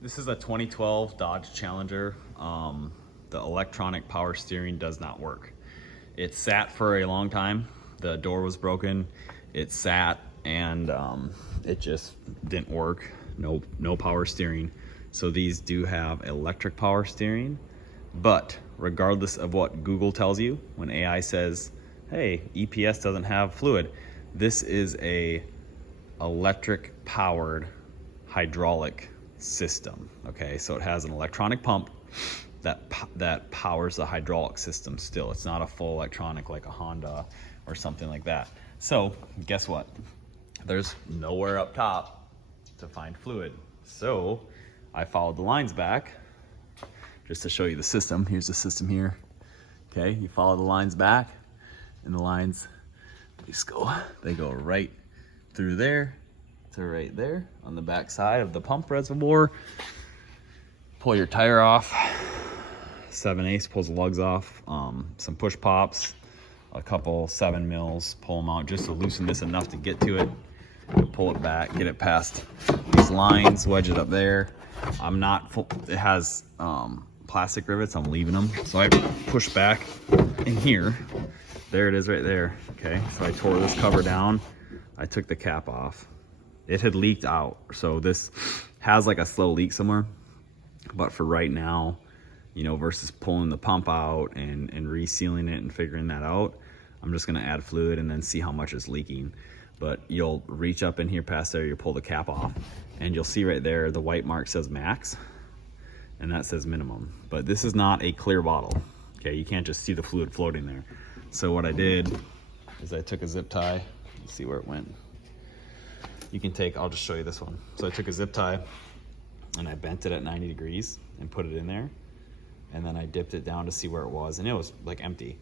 This is a 2012 Dodge Challenger. The electronic power steering does not work. It sat for a long time. The door was broken. It sat and it just didn't work. No power steering. So these do have electric power steering, but regardless of what Google tells you, when AI says, hey, EPS doesn't have fluid, this is a electric powered hydraulic system. Okay, so it has an electronic pump that powers the hydraulic system still. It's not a full electronic like a Honda or something like that. So guess what? There's nowhere up top to find fluid. So I followed the lines back just to show you the system. Here's the system here. Okay, you follow the lines back, and the lines they go right through there to right there on the back side of the pump reservoir. Pull your tire off. 7/8 pulls the lugs off. Some push pops, a couple 7 mils, pull them out just to loosen this enough to get to it. Pull it back, get it past these lines, wedge it up there. I'm not full, it has plastic rivets, I'm leaving them. So I push back in here. There it is right there. Okay, so I tore this cover down. I took the cap off. It had leaked out. So this has like a slow leak somewhere. But for right now, you know, versus pulling the pump out and resealing it and figuring that out, I'm just gonna add fluid and then see how much is leaking. But you'll reach up in here past there, you pull the cap off, and you'll see right there, the white mark says max, and that says minimum. But this is not a clear bottle, okay? You can't just see the fluid floating there. So what I did is I took a zip tie, let's see where it went. You can take, I'll just show you this one. So I took a zip tie and I bent it at 90 degrees and put it in there. And then I dipped it down to see where it was, and it was like empty.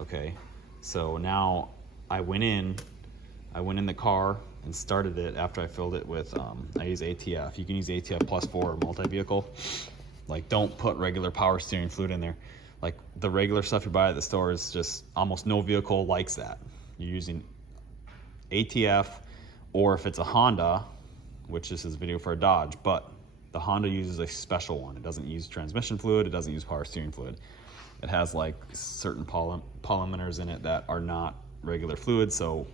Okay, so now I went in the car and started it after I filled it with, I use ATF. You can use ATF +4 or multi-vehicle. Like, don't put regular power steering fluid in there. Like, the regular stuff you buy at the store is just, almost no vehicle likes that. You're using ATF, or if it's a Honda, which this is a video for a Dodge, but the Honda uses a special one. It doesn't use transmission fluid, it doesn't use power steering fluid. It has like certain polymers in it that are not regular fluid. So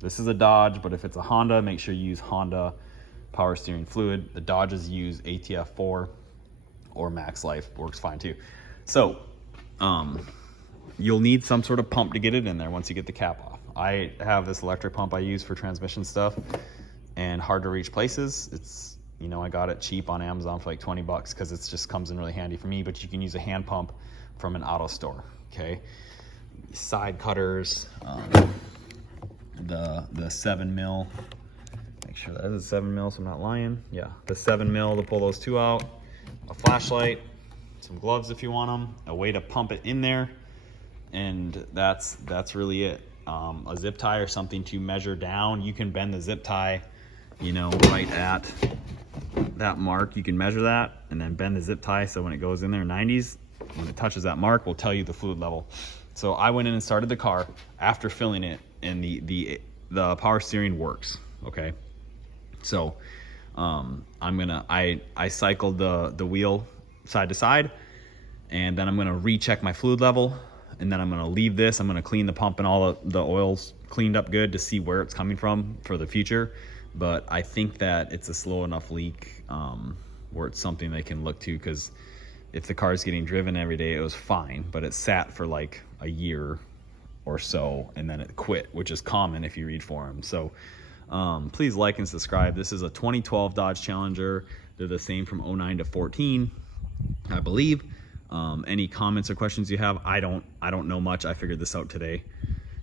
this is a Dodge, but if it's a Honda, make sure you use Honda power steering fluid. The Dodges use ATF4 or Max Life, works fine too. So you'll need some sort of pump to get it in there once you get the cap off. I have this electric pump I use for transmission stuff, and hard to reach places. It's, you know, I got it cheap on Amazon for like 20 bucks because it just comes in really handy for me, but you can use a hand pump from an auto store, okay? Side cutters, the 7 mil, make sure that is a 7 mil so I'm not lying. Yeah, the 7 mil to pull those two out, a flashlight, some gloves if you want them, a way to pump it in there, and that's really it. A zip tie or something to measure down. You can bend the zip tie, you know, right at that mark. You can measure that and then bend the zip tie so when it goes in there 90s, when it touches that mark, will tell you the fluid level. So I went in and started the car after filling it, and the power steering works. Okay, so I cycled the wheel side to side, and then I'm gonna recheck my fluid level, and then I'm gonna leave this. I'm gonna clean the pump and all the oils cleaned up good to see where it's coming from for the future. But I think that it's a slow enough leak where it's something they can look to, because if the car is getting driven every day, it was fine, but it sat for like a year or so and then it quit, which is common if you read forums. So please like and subscribe. This is a 2012 Dodge Challenger. They're the same from 09 to 14, I believe. Any comments or questions you have, I don't know much. I figured this out today,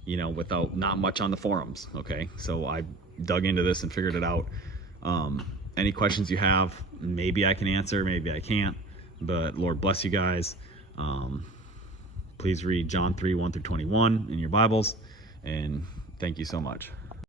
you know, without not much on the forums. Okay, so I dug into this and figured it out. Any questions you have, maybe I can answer, maybe I can't, but Lord bless you guys. Please read John 3:1-21 in your Bibles, and thank you so much.